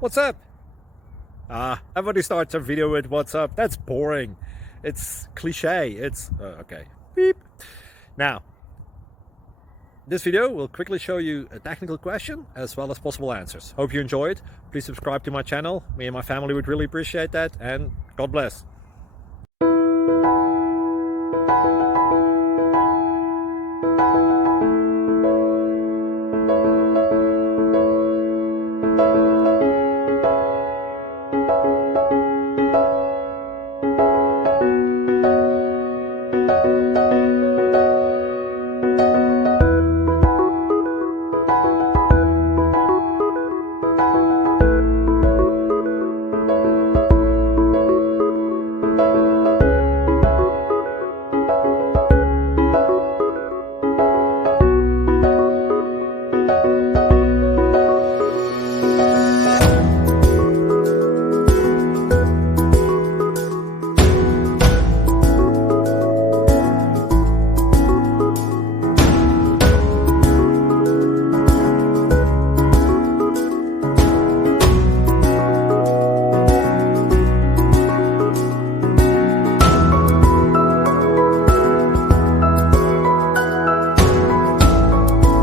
What's up? Everybody starts a video with what's up. That's boring. It's cliche. It's okay. Beep. Now, this video will quickly show you a technical question as well as possible answers. Hope you enjoy it. Please subscribe to my channel. Me and my family would really appreciate that, and God bless.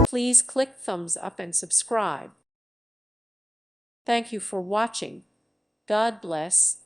Please click thumbs up and subscribe. Thank you for watching. God bless.